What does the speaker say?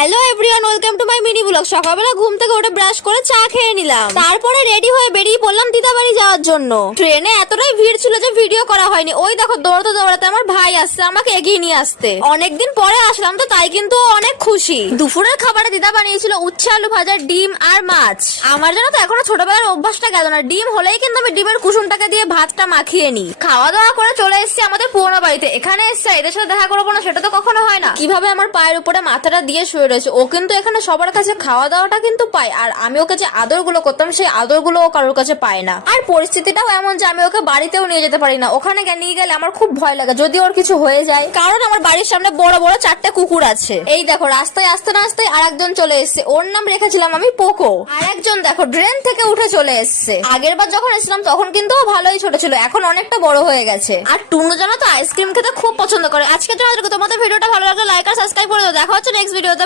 Hello everyone, welcome to my mini blog. সকালবেলা ঘুম থেকে উঠে ব্রাশ করে চা খেয়ে নিলাম, তারপরে রেডি হয়ে বেরিয়ে পড়লাম দিদাবাড়ি যাওয়ার জন্য। ট্রেনে এতটাই ভিড় ছিল যে ভিডিও করা হয়নি। ওই দেখো দৌড়াতে দৌড়াতে আমার ভাই আসছে আমাকে এগিয়ে নিয়ে আসতে। অনেকদিন পরে আসলাম তো তাই কিন্তু অনেক খুশি। দুপুরের খাবারে দিদা বানিয়েছিল উচ্ছে আলু ভাজা, ডিম আর মাছ। আমার জন্য তো এখনো ছোটবেলার অভ্যাসটা গেল না। ডিম হলেই কিন্তু আমি ডিমের কুসুমটাকে দিয়ে ভাতটা মাখিয়ে নিই। খাওয়া দাওয়া করে চলে এসেছি আমাদের পুরোনো বাড়িতে। এখানে এসছে এদের সাথে দেখা করবো না সেটা তো কখনো হয় না। কিভাবে আমার পায়ের উপরে মাথাটা দিয়ে শুয়ে রয়েছে। ও কিন্তু এখানে সবার কাছে খাওয়া দাওয়াটা কিন্তু পায়, আর আমি ওকে যে আদর গুলো করতাম সেই আদর গুলো কারোর কাছে পায় না। আর পরিস্থিতিটাও এমন যে আমি ওকে বাড়িতেও নিয়ে যেতে পারি না। ওখানে নিয়ে গেলে আমার খুব ভয় লাগে যদি ওর কিছু হয়ে যায়, কারণ আমার বাড়ির সামনে বড় বড় 4টে কুকুর আছে। এই দেখো রাস্তায় আসতে না আসতে আর একজন চলে এসছে, ওর নাম রেখেছিলাম আমি পোকো। আর একজন দেখো ড্রেন থেকে উঠে চলে এসছে। আগের বার যখন এসেছিলাম তখন কিন্তু ও ভালোই ছোট ছিল, এখন অনেকটা বড় হয়ে গেছে। আর টুনু জানো তো আইসক্রিম খেতে খুব পছন্দ করে। আজকের জন্য তোমাদের ভিডিওটা ভালো লাগলে লাইক আর সাবস্ক্রাইব করে দাও। দেখা হচ্ছে নেক্সট ভিডিওতে।